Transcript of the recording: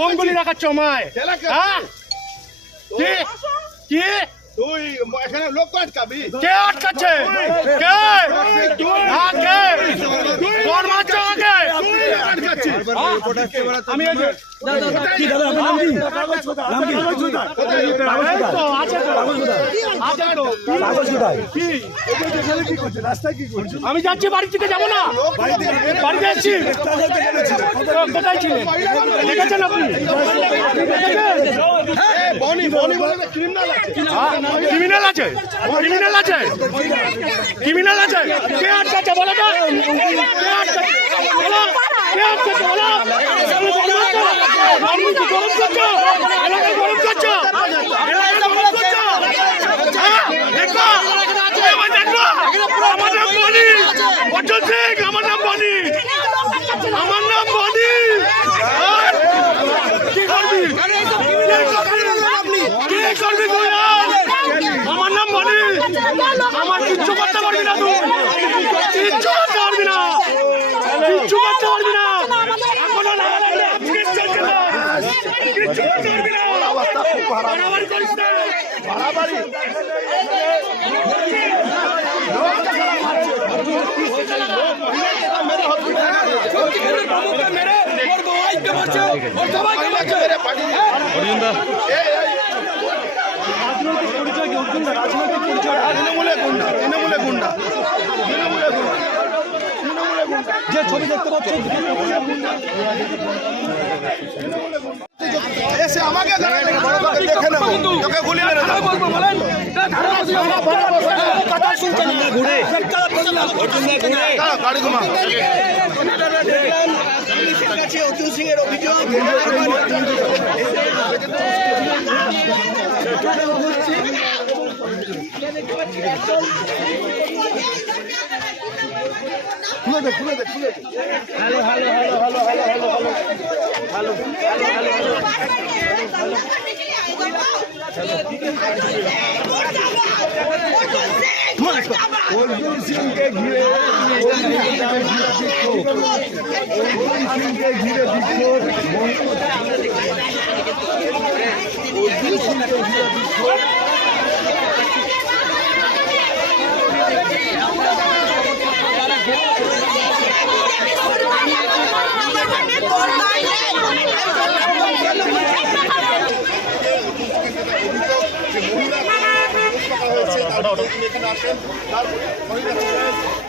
কোনগুলি দেখাচ্ছ আমায়। হ্যাঁ? কি? কি? তুই লোক আটকাবি কে আটকাচ্ছে? কে? হ্যাঁ কে? আমি কি কি কি কি? কি কি যাচ্ছি বাড়ি থেকে যাব না বাড়িতে কোথায় ছিলেন আপনি ক্রিমিনাল আছে ক্রিমিনাল আছে ক্রিমিনাল আছে ক্রিমিনাল আছে কে আটকাচ্ছে বলো তো কে আটকাচ্ছে বলো কে আটকাচ্ছে বলো তুমি আমার নাম বনি। আমার নাম আমার নাম বনি আমার নাম বনি না তুই কিচ্ছু করতে পারবি না কিচ্ছু করতে পারবি না পারবি না বাড়াবাড়ি বাড়াবাড়ি গুন্ডা তৃণমূলে গুন্ডা যে ছবি দেখতে পাচ্ছেন এসে আমাকে দেখে নেব। তোকে গুলি মেরে ঘুরে গাড়ি ঘুমা খুলে দে খুলে দে খুলে দে অর্জুন সিংকে ঘিরে অর্জুন সিংকে ঘিরে বিক্ষোভ অর্জুন সিংকে ঘিরে বিক্ষোভ হয়েছে তারপরে এখানে আসেন। তারপরে